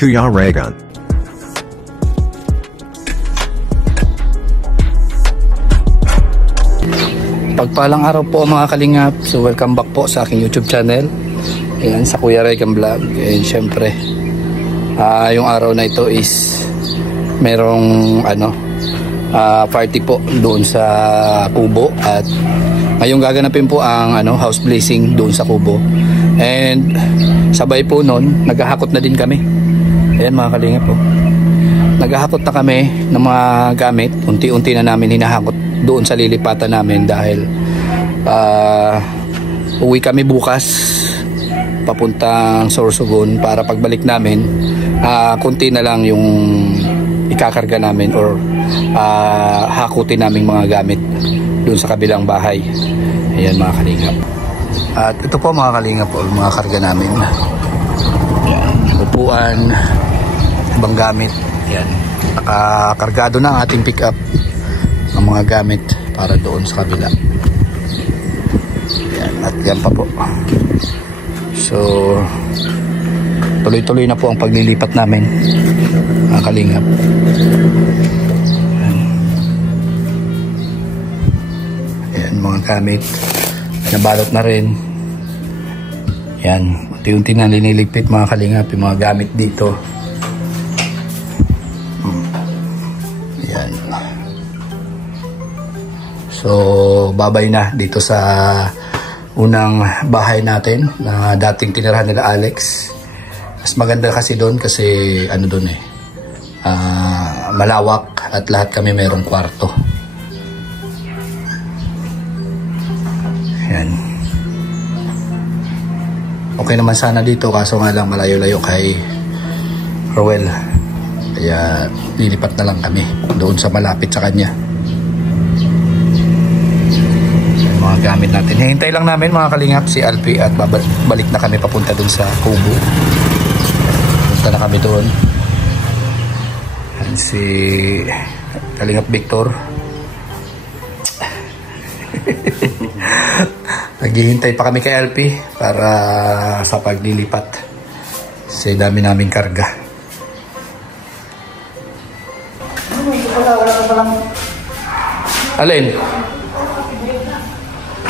Kuya Raygun. Pagpalang araw po mga kalingap. So welcome back po sa aking YouTube channel. Ayan, sa Kuya Raygun Vlog. And syempre yung araw na ito is merong party po doon sa Kubo. At ngayong gaganapin po ang house blessing doon sa Kubo. And sabay po noon, naghahakot na din kami. Ayan mga kalingap po. Naghahakot na kami ng mga gamit. Unti-unti na namin hinahakot doon sa lilipatan namin dahil uwi kami bukas papuntang Sorsogon para pagbalik namin kunti na lang yung ikakarga namin or hakutin naming mga gamit doon sa kabilang bahay. Ayan mga kalingap. At ito po mga kalingap po mga karga namin. Ayan, upuan, ibang gamit. Ayan, nakakargado na ang ating pick up ang mga gamit para doon sa kabila. Yan, at yan pa po. So tuloy-tuloy na po ang paglilipat namin mga kalingap. Yan mga gamit nabalot na rin. Yan, unti-unti na liniligpit mga kalingap yung mga gamit dito. So babay na dito sa unang bahay natin na dating tinirahan nila Alex. Mas maganda kasi doon kasi doon malawak at lahat kami mayroong kwarto. Yan. Okay naman sana dito kaso nga lang malayo-layo kay Rowell. Kaya lilipat na lang kami doon sa malapit sa kanya. Mga gamit natin. Hintay lang namin mga kalingap si Alpi at balik na kami papunta dun sa Kubo. Punta na kami doon. And si Kalingap Victor. Naghihintay pa kami kay Alpi para sa paglilipat. Kasi dami naming karga. Alin?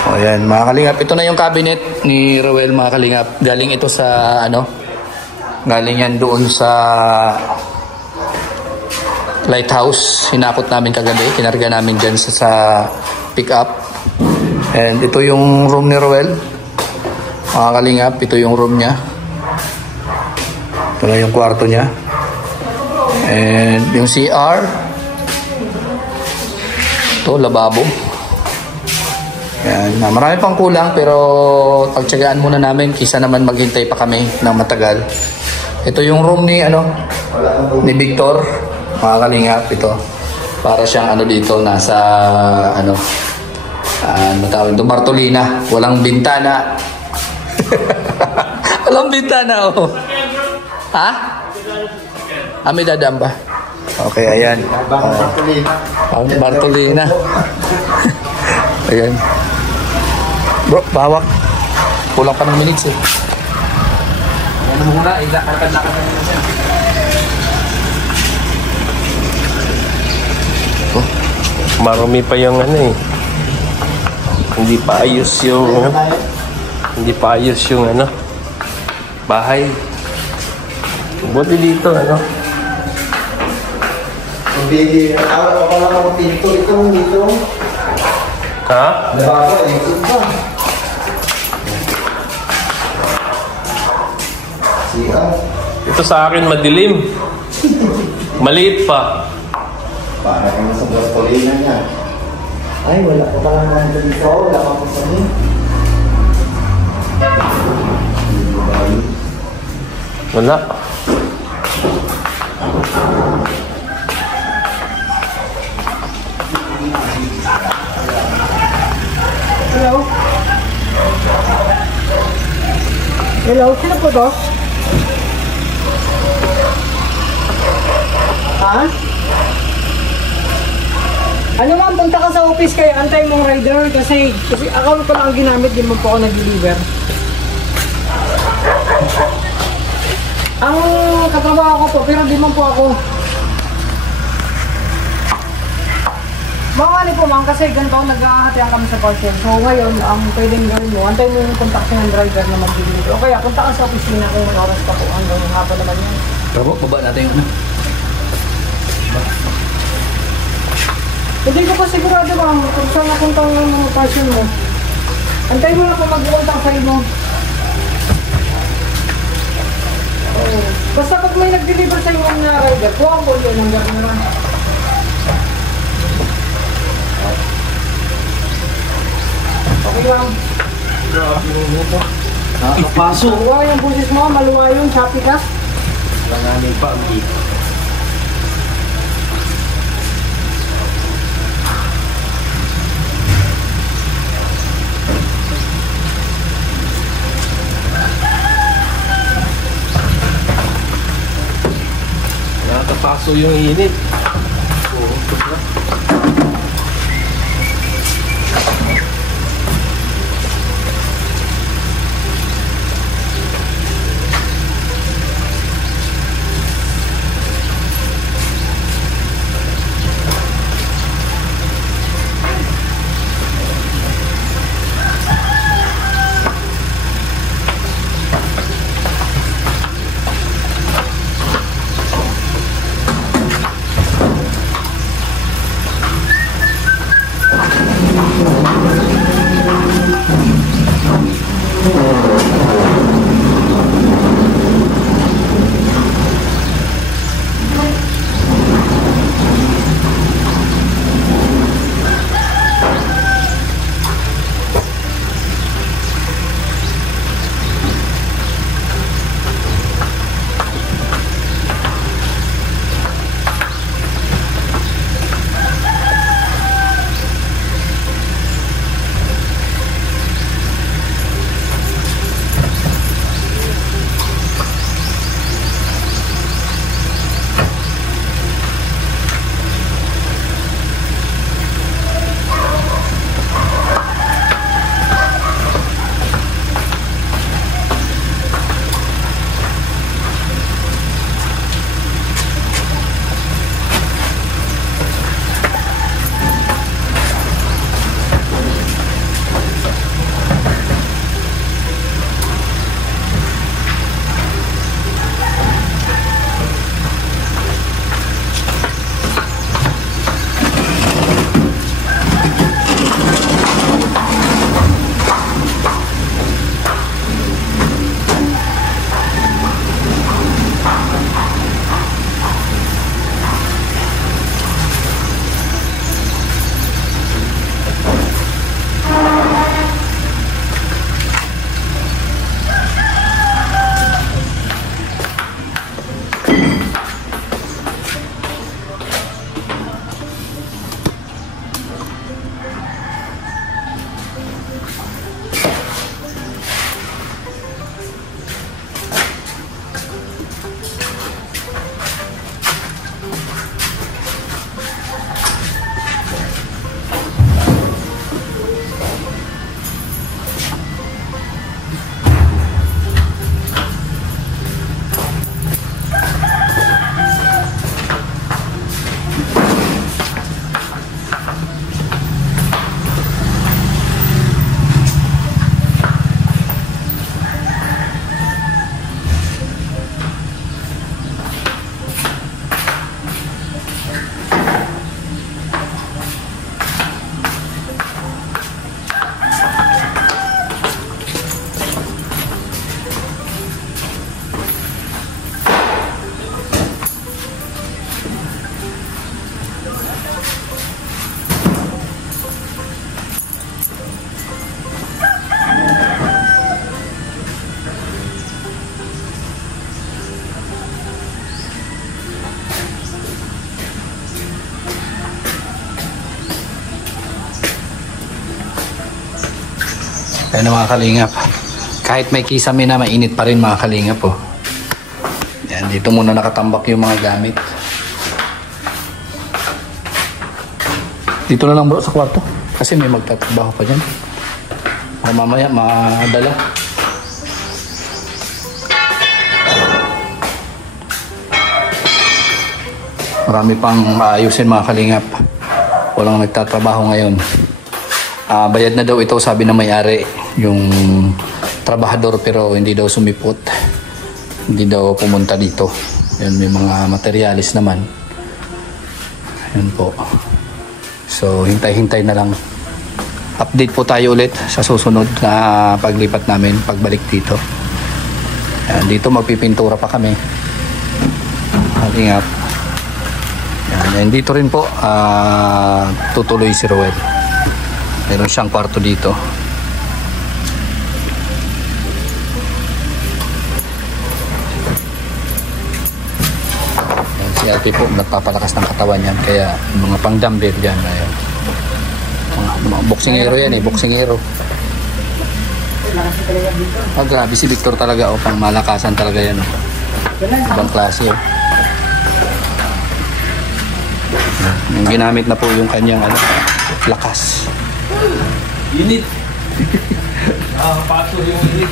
O yan mga kalingap, ito na yung cabinet ni Rowell mga kalingap. Galing ito sa galing yan doon sa lighthouse. Hinakot namin kagabi, kinarga namin dyan sa pick up. And ito yung room ni Rowell mga kalingap, ito yung room niya. Ito na yung kwarto niya. And yung CR, ito lababo. Yan, marami pang kulang pero pagtsagaan muna namin kisa naman maghintay pa kami ng matagal. Ito yung room ni ni Victor, mga kalingap ito. Para siyang dito nasa tawag ito, Bartolina, walang bintana. Walang bintana oh. Ha? May dadaan ba? Okay, ayan. Bartolina. Ayan. Bro, bawak. Kulang pa ng minutes eh. Ano muna, ilakad-lakad na nila siya. Oh, marami pa yung hindi pa ayos yung bahay. Buti dito Hindi, wala akong pinto. Ito dito. Ha? Bago, ito pa. Ito sa akin madilim. Maliit pa. Para kayo sa Bartolina niya. Ay, wala ka palang nandito dito. Wala ka pa sa niya. Wala. Hello? Hello? Sino po to? Ha? Ano nga, punta ka sa office kaya antay mong rider kasi account ko lang ang ginamit, di mo po ako nag-deliver. Ang katrabaho ko po, pero di man po ako. Mga po ma'am, kasi ganito nag-ahatihan kami sa parcel. So ngayon, ang pwedeng gawin mo, antay mo yung kontaksin ng driver na magbibigay. O kaya punta ka sa opisina kung may oras pa po. Hanggang hapon naman yan. Pero po, baba natin yung ano. Hindi ko pa sigurado ma'am kung saan napunta ang parcel mo. Antay mo lang kung mag-contact sa mo. Oh. Basta pag may nag-deliver sa iyo ng rider, kuha ko yun hanggang naman. Okay lang. Grabe yung lupa. Nakapaso. Maluwa yung busis mo, maluwa yung choppy ka. Langanin pa ang dito. Nakakapaso yung init. Oo, sobra. Kaya na mga kalingap, kahit may kisame na mainit pa rin mga kalingap po. Yan, dito muna nakatambak yung mga gamit. Dito na lang bro sa kwarto kasi may magtatrabaho pa dyan. O mamaya makadala. Marami pang maayusin mga kalingap. Walang nagtatrabaho ngayon. Bayad na daw ito, sabi ng may-ari, yung trabahador, pero hindi daw sumipot. Hindi daw pumunta dito. Yan, may mga materialis naman. Yan po. So, hintay-hintay na lang. Update po tayo ulit sa susunod na paglipat namin, pagbalik dito. Yan, dito magpipintura pa kami. Kalingap. Yan, dito rin po tutuloy si Roel. Meron siyang kwarto dito. Yan, si Ate po nagpapalakas ng katawan yan, kaya mga pang-dumbbell dyan. Ayan. Mga boksingero yan eh, boksingero. Grabe si Victor talaga, pang malakasan talaga yan. Ibang klase oh. Yung ginamit na po yung kanyang lakas. Init. Nakakapaso yung init.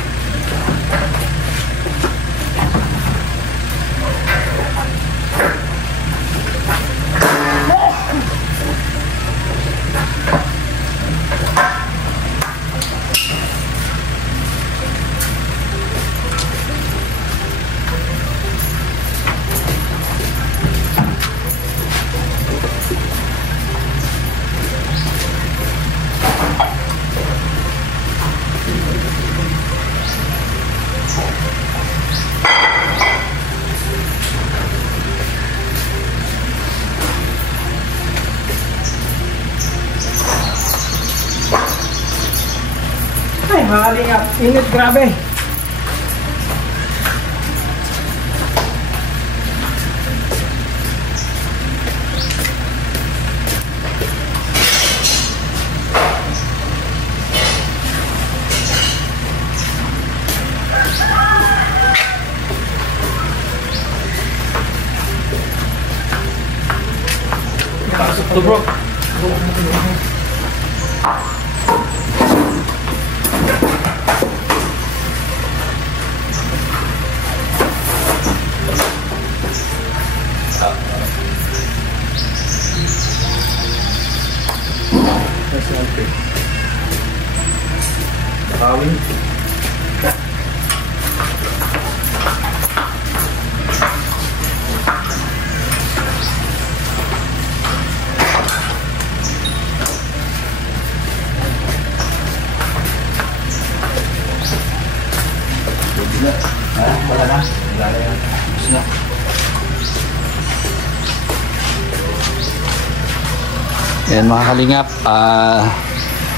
Ay, mga kalingap. Init, grabe. Pasok to bro. Nakawin. Wala na. Tapos na. Yan mga kalingap,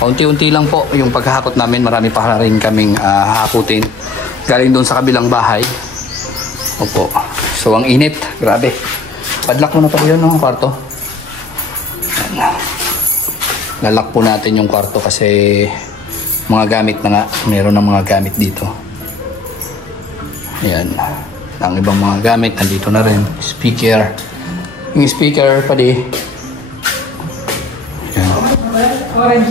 unti-unti lang po yung paghahakot namin. Marami pa rin kaming hahakutin galing doon sa kabilang bahay. Opo. So ang init, grabe. Padlock mo na pa yun ng kwarto. Yan. Lalak po natin yung kwarto kasi mga gamit na nga. Meron ng mga gamit dito. Ayan. Ang ibang mga gamit nandito na rin. Speaker. Yung speaker pa di. Ayan.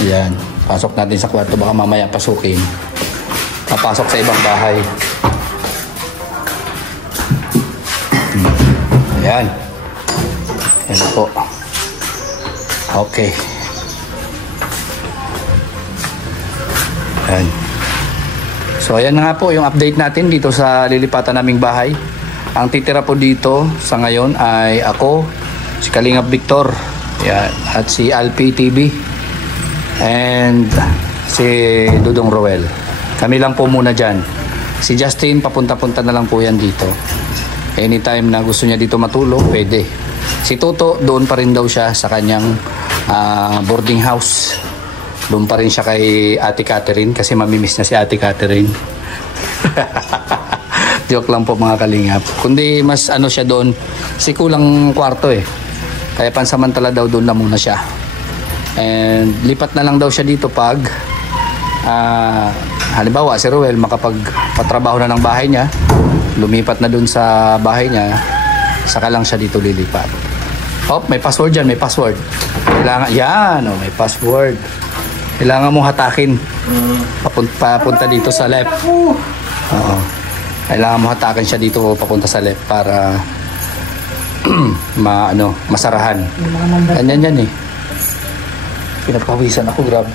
Ayan. Pasok natin sa kwarto. Baka mamaya pasukin. Papasok sa ibang bahay. Ayan. Ayan po. Okay. Ayan. So ayan na nga po yung update natin dito sa lilipatan naming bahay. Ang titira po dito sa ngayon ay ako, si Kalingap Victor, yan, at si Alpi TV and si Dudong Roel. Kami lang po muna dyan. Si Justin papunta-punta na lang po yan dito. Anytime na gusto niya dito matulog, pwede. Si Toto doon pa rin daw siya sa kanyang boarding house. Doon pa rin siya kay Ate Catherine kasi mamimiss na si Ate Catherine. Joke lang po mga kalingap. Kundi mas ano siya doon, si kulang kwarto eh. Kaya pansamantala daw doon na muna siya. And lipat na lang daw siya dito pag halimbawa si Roel makapagpatrabaho na ng bahay niya, lumipat na doon sa bahay niya, saka lang siya dito lilipat. Oh, may password dyan, may password. Kailangan, yan, oh, may password. Kailangan mong hatakin papunta dito sa left. Oo. Kailangan mo hatakin siya dito papunta sa left para masarahan. Yung mga number. Ganyan yan eh. Pinapawisan ako, grabe.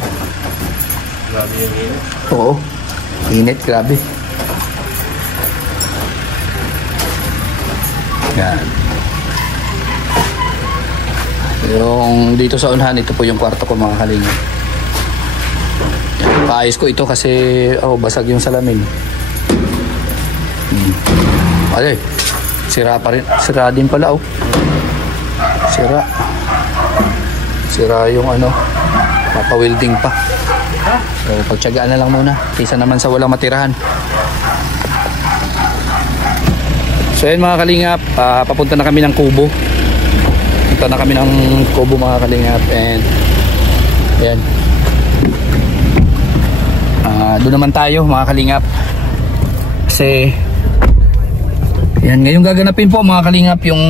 Grabe yung init. Oo. Init, grabe. Yan. Yung dito sa unahan, ito po yung kwarto ko mga kalinga. Paayos ko ito kasi basag yung salamin. Ay, sira pa rin. Sira din pala oh. Sira yung papa-welding pa. So pagtiyagaan na lang muna kaysa naman sa walang matirahan. So yun mga kalingap, papunta na kami ng Kubo. Punta na kami ng Kubo mga kalingap. And yan, doon naman tayo mga kalingap. Kasi yan, ngayong gaganapin po mga kalingap yung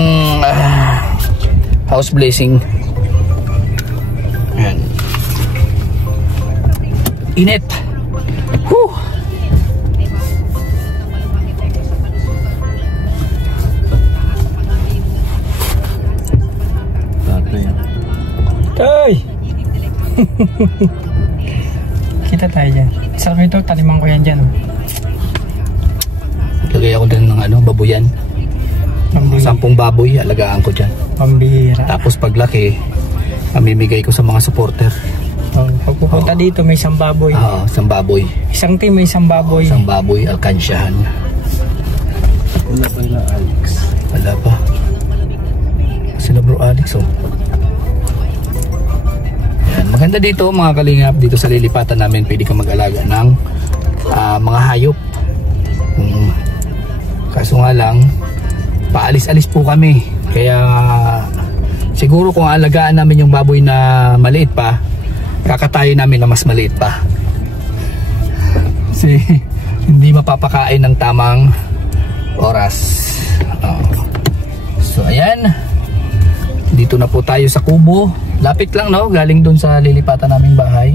house blessing. Yan. Init. Whew. Tay! Kita tayo dyan. Sabi ito, taliman ko yan dyan. Lagay ako din ng baboyan. 10 baboy, alagaan ko dyan. Pambihira. Tapos paglaki, mamimigay ko sa mga supporter. Pag pupunta dito, may isang baboy. Oo, isang baboy. Isang team, may isang baboy. Isang baboy, alkansyahan. Wala pa nila Alex. Wala pa. Sila bro Alex oh. Yan, maganda dito mga kalingap. Dito sa lilipatan namin, pwede kang mag-alaga ng mga hayop. Kaso nga lang, paalis-alis po kami. Kaya siguro kung alagaan namin yung baboy na maliit pa, kakatayo namin na mas maliit pa. Kasi hindi mapapakain ng tamang oras. So ayan, dito na po tayo sa Kubo. Lapit lang no, galing dun sa lilipatan naming bahay.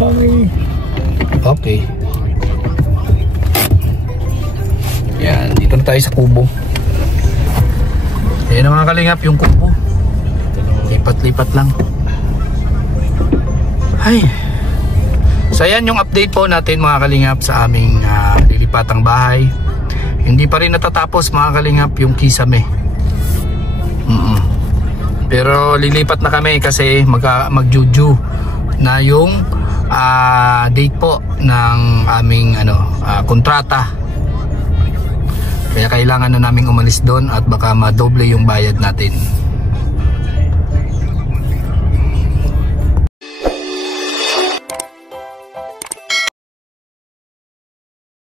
Sorry. Okay. Yan, dito na tayo sa Kubo. Yan ang mga kalingap yung Kubo. Lipat-lipat lang. Ay. So yan yung update po natin mga kalingap sa aming lilipatang bahay. Hindi pa rin natatapos mga kalingap yung kisame. Pero lilipat na kami kasi magjuju na yung date po ng aming kontrata. Kaya kailangan na naming umalis doon at baka madoble yung bayad natin.